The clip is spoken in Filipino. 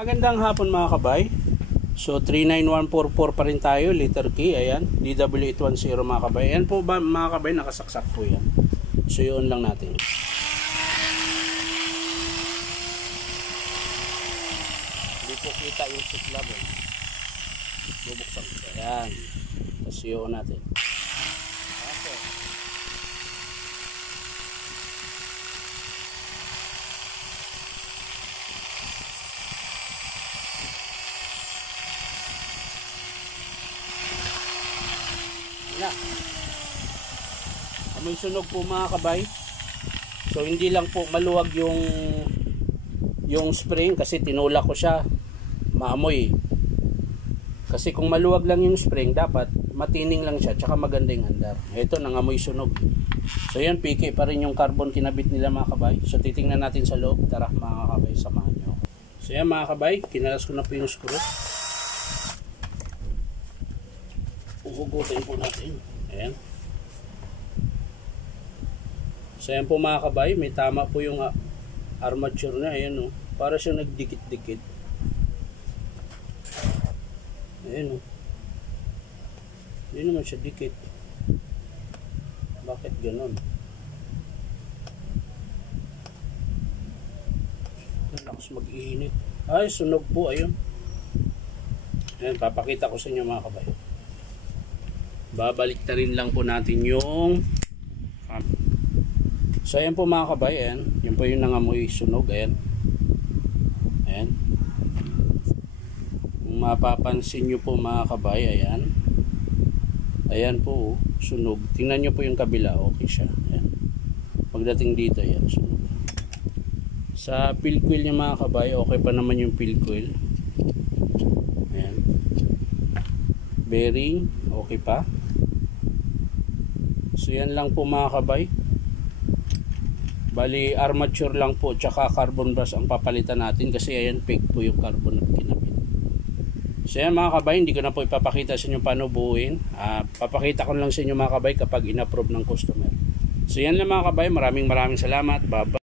Magandang hapon mga kabay. So 39144 pa rin tayo, letter K, ayan, DW810 mga kabay. Ayan po ba mga kabay, nakasaksak po yan. So yun lang natin. Hindi po kita yung seat level. Bubuksan ko. Ayan. Tapos yun natin. Okay. Yan. Amoy sunog po mga kabay. So hindi lang po maluwag yung spring kasi tinulak ko siya, maamoy. Kasi kung maluwag lang yung spring, dapat matining lang siya tsaka maganda yung andar. Ito nangamoy sunog. So yan, piki pa rin yung carbon kinabit nila mga kabay. So titingnan natin sa loob. Tara mga kabay, samahan nyo. So yan mga kabay, kinalas ko na po yung screw. Uhugutin po natin. Ayan. So yan po mga kabay, may tama po yung armature na. Ayan o. Para siyang nagdikit-dikit. Ayan o. Hindi naman siya dikit. Bakit ganon? Lakas mag-iinit. Ay, sunog po. Ayun. Ayan, papakita ko sa inyo mga kabay. Babalik na rin lang po natin yung so ayan po mga kabay, ayan. Yun po yung nangamoy sunog, ayan. Ayan. Kung mapapansin nyo po mga kabay, ayan. Ayan po, sunog. Tingnan nyo po yung kabila, okay siya. Ayan. Pagdating dito, ayan, sunog. Sa peel coil nyo mga kabay, okay pa naman yung peel coil. Ayan. Bearing, okay pa. So yan lang po mga kabay. Bali armature lang po tsaka carbon brush ang papalitan natin kasi ayan fake po yung carbon na kinabit. So yan mga kabay, hindi ko na po ipapakita sa inyo paano buuin. Papakita ko lang sa inyo mga kabay kapag in-approve ng customer. So yan lang mga kabay, maraming salamat. Bye bye.